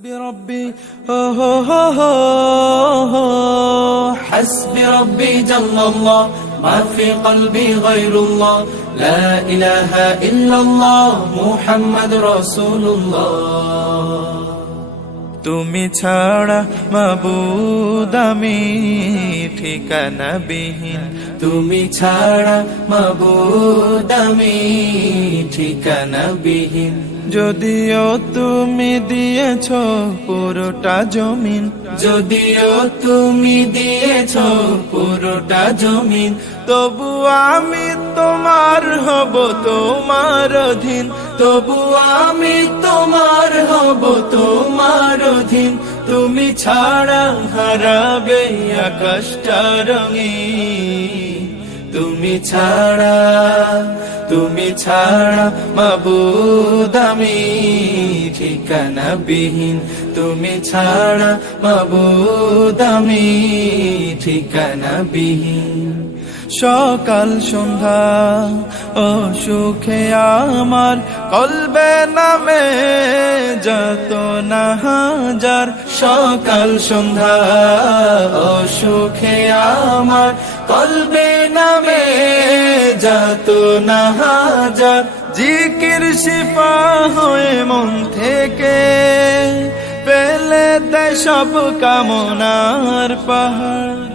حسبي ربي حسبي ربي جل الله ما في قلبي غير الله لا إله إلا الله محمد رسول الله তুমি ছাড়া মাবুদ আমি ঠিকানা বিহীন তুমি ছাড়া মাবুদ আমি ঠিকানা বিহীন যদিও তুমি দিয়েছ পুরোটা জমিন যদিও তুমি দিয়েছ পুরোটা জমিন তবু আমি তোমার হব তোমার অধীন তবু আমি তোমার হব তোমার অধীন তুমি ছাড়া হারাবে আকাশটা রঙিন তুমি ছাড়া মাবুদ আমি ঠিকানা বিহীন তুমি ছাড়া মাবুদ আমি ঠিকানা বিহীন সকাল সন্ধ্যা ও সুখে আমার কলবে নামে যত না হাজার সকাল সন্ধ্যা ও সুখে আমার কলবে নামে যত না হাজার জিকির শিফা হয়ে মন থেকে পেলে দেয় সব কামনার পাহাড়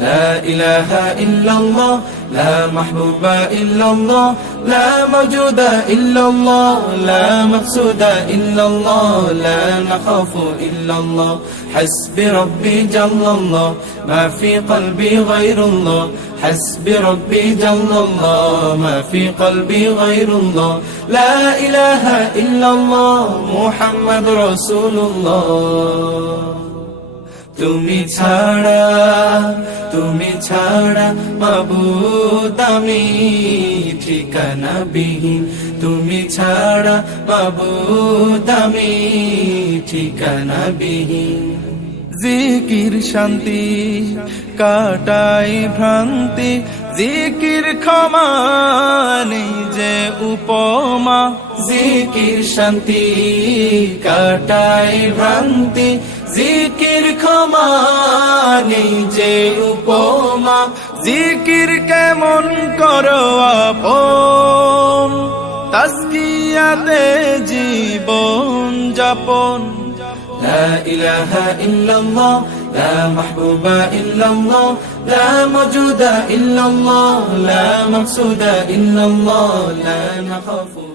لا إله إلا الله لا محبوب إلا الله لا موجود إلا الله لا مقصود إلا الله لا نخاف إلا الله حسبي ربي جل الله ما في قلبي غير الله حسبي ربي جل الله ما في قلبي غير الله لا إله إلا الله محمد رسول الله তুমি ছাড়া মাবুদ আমি ঠিকানা বিহীন তুমি ছাড়া মাবুদ আমি ঠিকানা বিহীন জিকির শান্তি কাটাই ভ্রান্তি জিকির ক্ষমা নেই যে উপমা জিকির শান্তি কাটাই ভ্রান্তি জিকির ক্ষমা নেই যে উপমা জিকির কেমন করো আপন তাজকিয়াতে জীবন যাপন لا إله إلا الله لا محبوب إلا الله لا موجود إلا الله لا مقصود إلا الله لا نخاف